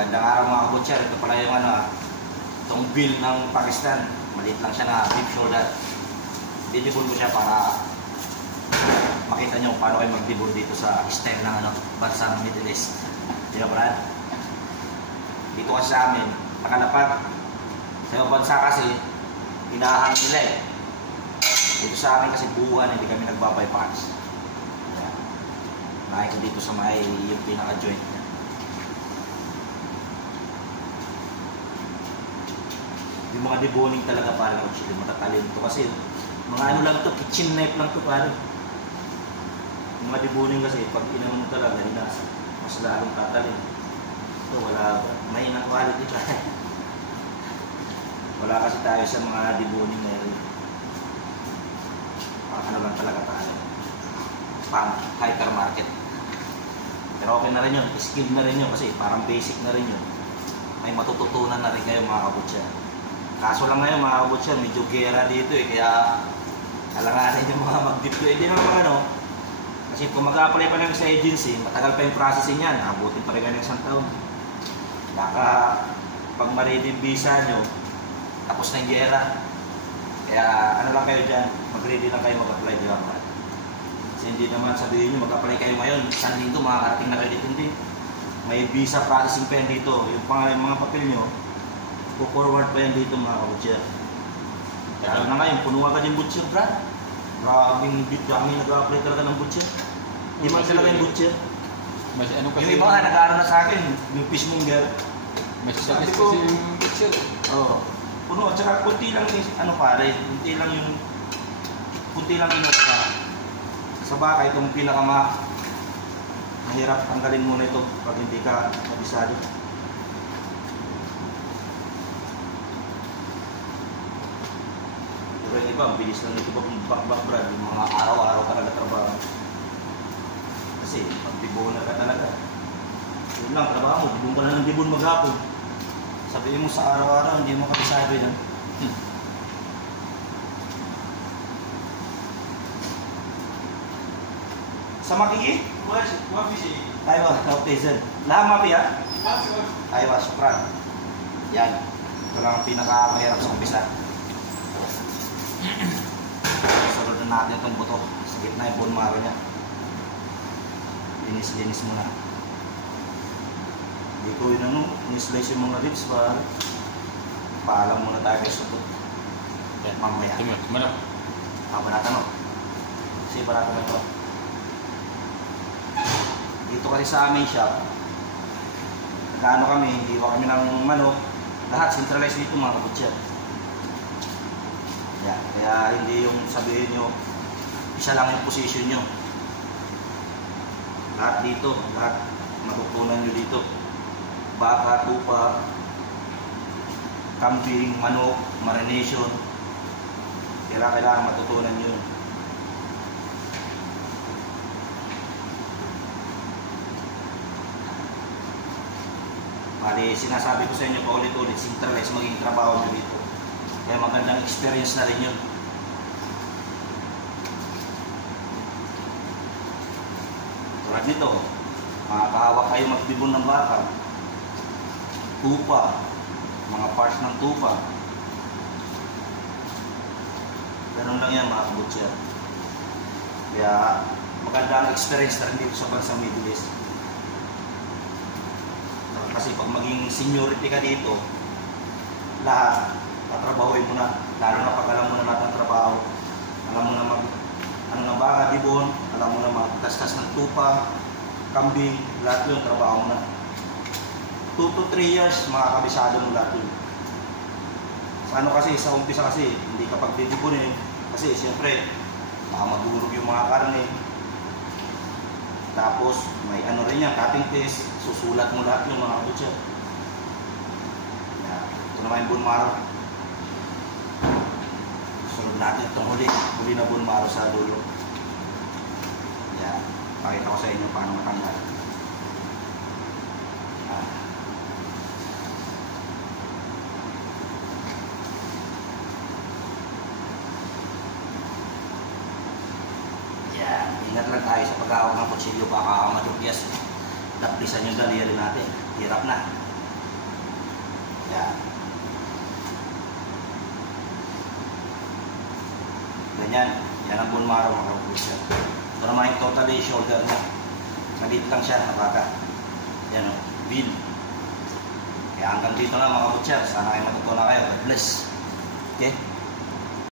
Magandang araw mga kabutcher. Ito pala yung itong bill ng Pakistan. Maliit lang siya na beef shoulder. Didibol ko siya para makita nyo paano kayo magdibol dito sa style ng bansa ng Middle East. Di ba, Brad? Dito kasi sa amin, nakalapag. Sa ibang bansa kasi, hinahang nila eh. Dito sa amin kasi buuan, hindi kami nagbabypass. Nakikita ko dito sa may yung pinaka-joint niya. Yung mga deboning talaga para ng chili, matatalin ito kasi mga ano lang ito, kitchen knife lang ito pare. Yung mga deboning kasi pag inano mo talaga, mas lalong tatalin. Ito wala, may inang quality pa. Wala kasi tayo sa mga deboning na yun. Ano lang talaga tayo. Pang hypermarket. Pero okay na rin yun, skill na rin yun kasi parang basic na rin yun. May matututunan na rin kayo mga kabutcher. Kaso lang ngayon mga kabutcher, medyo gera dito eh, kaya alanganin yung mga mag-deploy. Hindi naman kasi kung mag-apply pa lang sa agency, matagal pa yung processing yan, abutin pa rin ng isang taon. Baka pag ma-ready visa nyo, tapos na yung gera. Kaya ano lang kayo dyan, mag-ready lang kayo mag-apply dyan. Kasi hindi naman sabihin nyo, mag-apply kayo ngayon, saan dito makakarating na kayo dito, hindi. May visa processing pa yan dito. Yung mga papel nyo, forward pa yan dito mga kabutcher. Kaya alam na ngayon, puno agad yung butcher, Brad. Maraming nag-apply talaga ng butcher. Hindi man talaga yung butcher. Yung iba nga nag-aaral na sa akin, yung fishmonger. May sasabi kasi yung butcher. Oo. Puno, at saka kunti lang yung, kunti lang yung sa baka, itong mahirap tanggalin muna ito pag hindi ka kabisado. Pero yung iba, ang bilis lang ito bakbak Brad, yung mga araw-araw talaga trabaho. Kasi pag diboner ka talaga, yun lang, trabaho mo, dibon ka lang ng dibon maghapon. Sabihin mo sa araw-araw, hindi mo kabisado yan. Sa makiki? Aywa, kautisan. Lama piya? Aywa, sukran. Yan. Ito lang ang pinakamahirap sa umpisa. Sunod na natin itong buto. Sa gitna yung bone marrow niya. Linis-linis muna. Hindi ko yun ni-slice yung mga ribs para paalam muna tayo kay supot. Mamaya. Manok. Banatan mo. Kasi banatan mo ito. Dito kasi sa aming shop, nagano kami, hiwa kami ng manok, lahat centralized dito mga kabutcher. Yan, kaya hindi yung sabihin nyo, isa lang yung position nyo. Lahat dito, lahat matutunan nyo dito. Baka, tupa, kambing, manok, marination. Kailangan matutunan nyo. Bali, sinasabi ko sa inyo paulit-ulit, centralized maging trabaho nyo dito. Kaya magandang experience na rin yun. Tulad nito, makakahawak kayo magdibon ng baka, tupa, mga parts ng tupa. Ganun lang yan mga kabutcher. Kaya magandang experience na rin dito sa bansang Middle East. Kasi pag maging seniority ka dito, lahat, tatrabahoy mo na. Lalo na pag alam mo na lahat ng trabaho. Alam mo na ano na baka, dibon, alam mo na magtastas ng tupa, kambing, lahat yun, trabaho mo na. 2 to 3 years, makakabisado mo lahat yun. Ano kasi, sa umpisa kasi, hindi ka pagdidibonin. Kasi siyempre, baka madurog yung mga karne. Tapos, may ano rin yan, cutting test, susulat mo lahat yung mga butcher. Yan. Ito naman yung bone marrow. Sunod natin itong huli na bone marrow sa dulo. Yan. Pakita ko sa inyo paano matanggal. Yan. Yan. Ingat lang tayo sa pag-ahawak ng kutsilyo, baka madugyas. Lapisan yung daliri natin. Hirap na. Yan. Ganyan. Yan ang bone marrow mga kabutcher. Ito naman yung totally shoulder niya. Maliit lang siya, napaka. Yan o, bill. Kaya hanggang dito na mga kabutcher. Sana kayo matutunan kayo. God bless. Okay?